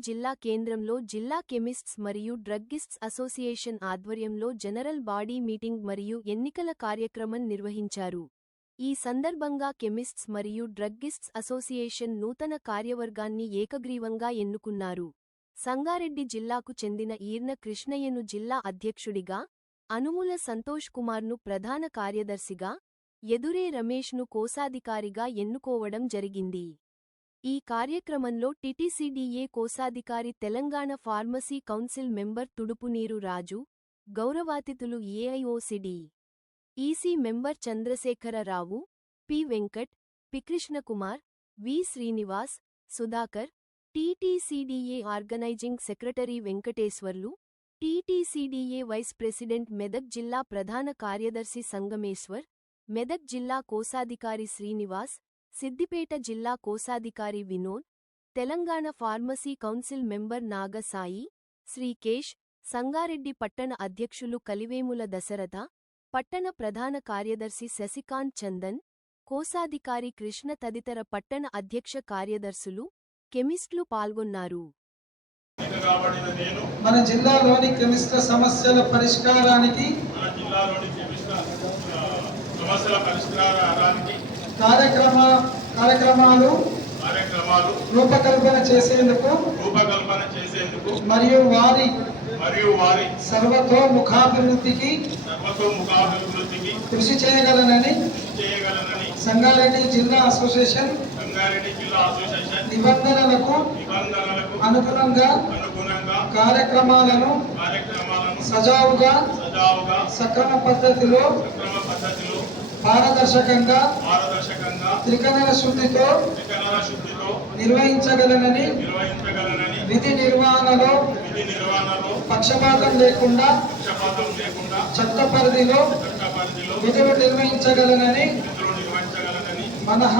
జిల్లా కేంద్రంలో జిల్లా కెమిస్ట్స్ మరియు డ్రగ్గిస్ట్స్ అసోసియేషన్ ఆధ్వర్యంలో జనరల్ బాడీ మీటింగ్ మరియు ఎన్నికల కార్యక్రమం నిర్వహించారు. ఈ సందర్భంగా కెమిస్ట్స్ మరియు డ్రగ్గిస్ట్స్ అసోసియేషన్ నూతన కార్యవర్గాన్ని ఏకగ్రీవంగా ఎన్నుకున్నారు. సంగారెడ్డి జిల్లాకు చెందిన ఈర్న కృష్ణయ్యను జిల్లా అధ్యక్షుడిగా అనుముల సంతోష్ కుమార్ను ప్రధాన కార్యదర్శిగా ఎదురే రమేష్ను కోశాధికారిగా ఎన్నుకోవడం జరిగింది. ఈ కార్యక్రమంలో టిటిసిడిఏ కోశాధికారి తెలంగాణ ఫార్మసీ కౌన్సిల్ మెంబర్ తుడుపునీరు రాజు గౌరవాతిథులు ఏఐఓసిడి EC member Chandrashekar Rao P Venkat పికృష్ణకుమార్ వి Srinivas Sudhakar టీటీసీడీఏ organising secretary Venkateswarlu టీటీసీడీఏ vice president Medak జిల్లా ప్రధాన కార్యదర్శి సంగమేశ్వర్ మెదక్ జిల్లా కోశాధికారి శ్రీనివాస్ సిద్దిపేట జిల్లా కోశాధికారి Vinod Telangana pharmacy council member Nagasai Srikesh Sangareddy పట్టణ అధ్యక్షులు కలివేముల దశరథ పట్టణ ప్రధాన కార్యదర్శి శశికాంత్ చందన్ కోశాధికారి కృష్ణ తదితర పట్టణ అధ్యక్ష కార్యదర్శులు కెమిస్ట్లు పాల్గొన్నారు. మన జిల్లాలోని కెమిస్ట్ సమస్యల పరిష్కారానికి మన జిల్లాలోని కెమిస్ట్ ఆ, సమస్యల పరిష్కారానికి కార్యక్రమ కార్యక్రమాలు కార్యక్రమాలు రూపకల్పన చేసేందుకు రూపకల్పన చేసేందుకు మరియు వారి మరియు వారి సర్వతోముఖాభివృద్ధికి సర్వతోముఖాభివృద్ధికి కృషి చేయగలనని కృషి చేయగలనని సంగారెడ్డి జిల్లా అసోసియేషన్ సంగారెడ్డి జిల్లా అసోసియేషన్ నిబంధనలకు నిబంధనలకు అనుగుణంగా అనుగుణంగా కార్యక్రమాలను కార్యక్రమాలను సజావుగా సజావుగా సక్రమ పద్ధతిలో సక్రమ పద్ధతిలో పారదర్శకంగా పారదర్శకంగా త్రికరణ శుద్ధితో త్రికరణ శుద్ధితో నిర్వహించగలనని నిర్వహించగలనని విధి నిర్వహణలో విధి నిర్వహణలో పక్షపాతం లేకుండా పక్షపాతం లేకుండా చట్ట పరిధిలో చట్ట పరిధిలో విధులు నిర్వహించగలనని విధులు నిర్వహించగలనని మనహ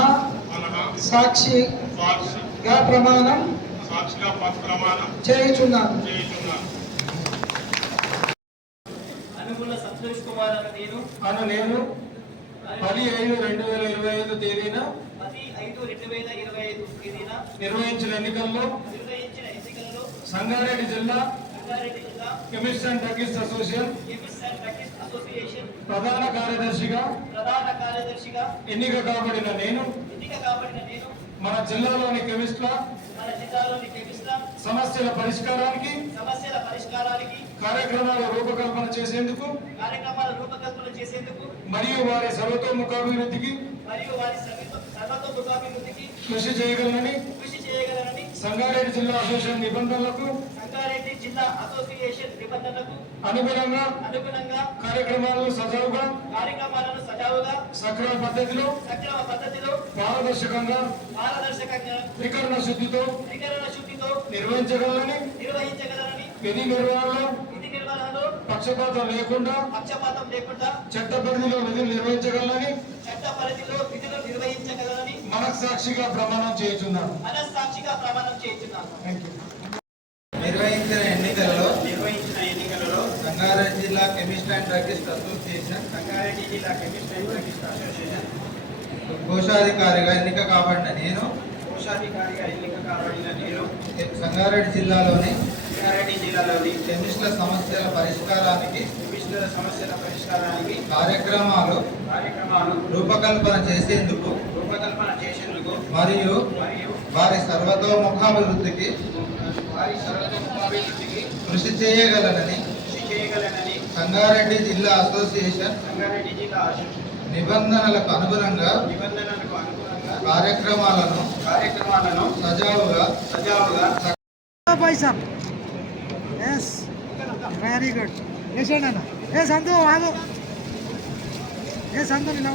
సాక్షిగా ప్రమాణం సాక్షిగా ప్రమాణం చేయుచున్నాను. చేయుచున్నాను. అనుగుణ సంతోష్ కుమార్ అన్న నేను. అను నేను. పది ఐదు రెండు వేల ఇరవై ఐదు తేదీన నిర్వహించిన ఎన్నికల్లో సంగారెడ్డి జిల్లా కెమిస్ట్ అండ్ డ్రగ్గిస్ట్ అసోసియేషన్ ప్రధాన కార్యదర్శిగా ప్రధాన కార్యదర్శిగా ఎన్నిక కాబడిన నేను ఎన్నిక కాబడిన నేను మన జిల్లాలోని కెమిస్ట్ల సమస్యల పరిష్కారానికి సమస్యల పరిష్కారానికి కార్యక్రమాల రూపకల్పన చేసేందుకు కార్యక్రమాల రూపకల్పన చేసేందుకు మరియు వారి సర్వతోముఖాభివృద్ధికి మరియు వారి సర్వ- సర్వతోముఖాభివృద్ధికి కృషి చేయగలనని కృషి చేయగలరని సంగారెడ్డి జిల్లా అసోసియేషన్ నిబంధనలకు జిల్లా అసోసియేషన్ నిబంధనలకు అనుగుణంగా అనుగుణంగా కార్యక్రమాలను సజావుగా కార్యక్రమాలను సజావుగా సక్రమ పద్ధతిలో సక్రమ పద్ధతిలో పారదర్శకంగా పారదర్శకంగా త్రికరణ శుద్ధితో త్రికరణ శుద్ధితో నిర్వహించగలని నిర్వహించగలరని విధి నిర్వహణలో విధి నిర్వహణలో పక్షపాతం లేకుండా పక్షపాతం లేకుండా చట్ట పరిధిలో విధులు నిర్వహించగలని చట్ట పరిధిలో విధులు మనస్సాక్షిగా ప్రమాణం చేయుచున్నాను. మనస్సాక్షిగా ప్రమాణం చేస్తున్నాను థ్యాంక్ యూ నిర్వహించిన ఎన్నికలలో నిర్వహించిన ఎన్నికలలో రంగారెడ్డి జిల్లా chemist and druggist association Rangareddy జిల్లా కెమిస్ట్ అండ్ డ్రగ్గిస్ట్ అసోసియేషన్ కోశాధికారిగా ఎన్నిక కాబడిన నేను కోశాధికారిగా ఎన్నిక కాబడిన నేను సంగారెడ్డి జిల్లాలోని రంగారెడ్డి జిల్లాలోని కెమిస్ట్ల సమస్యల పరిష్కారానికి కెమిస్టుల సమస్యల పరిష్కారానికి కార్యక్రమాలు కార్యక్రమాలు రూపకల్పన చేసేందుకు రూపకల్పన చేసేందుకు మరియు మరియు వారి సర్వతోముఖాభివృద్ధికి కృషి చేయగలనని సంగారెడ్డి జిల్లా అసోసియేషన్ నిబంధనలకు అనుగుణంగా కార్యక్రమాలను కార్యక్రమాలను సజావుగా సజావుగా వెరీ గుడ్ వేసాడు అన్న. ఏ సందు ఆగు. ఏ సందు నిన్న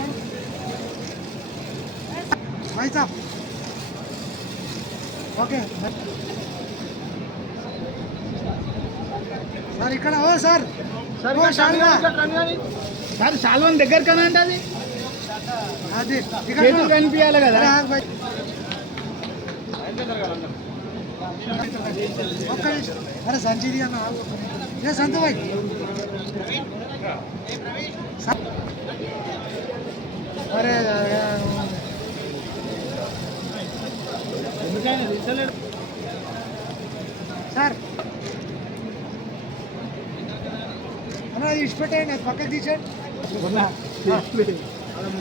వైసాప్ ఓకే సార్ ఇక్కడ ఓ సార్. ఓ శాల్వా సార్ సాల్వన్ దగ్గర కనంటే అది? అది. ఇక్కడ చేతులు కనిపించాలి కదా. ఒక్క నిమిషం. అరే సంచిది అన్న. ఏ సంతు భాయ్ అరే. సార్ అన్న అది ఇచ్చిపెట్టండి అది పక్కకు తీసేయండి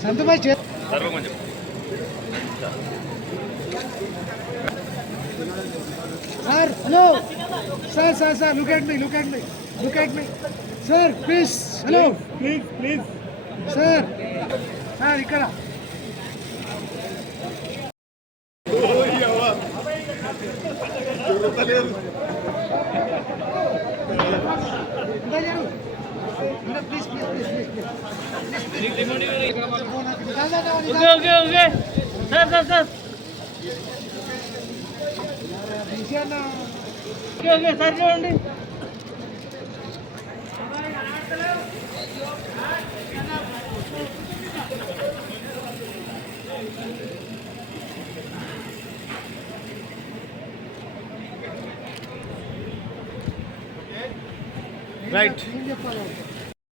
సంతోష్ చే sir hello sir sir sir look at me look at me look at me sir please hello please please sir sir ఇక్కడ please please please please okay okay okay sir sir sir okay okay sir చూడండి right చెప్పాలి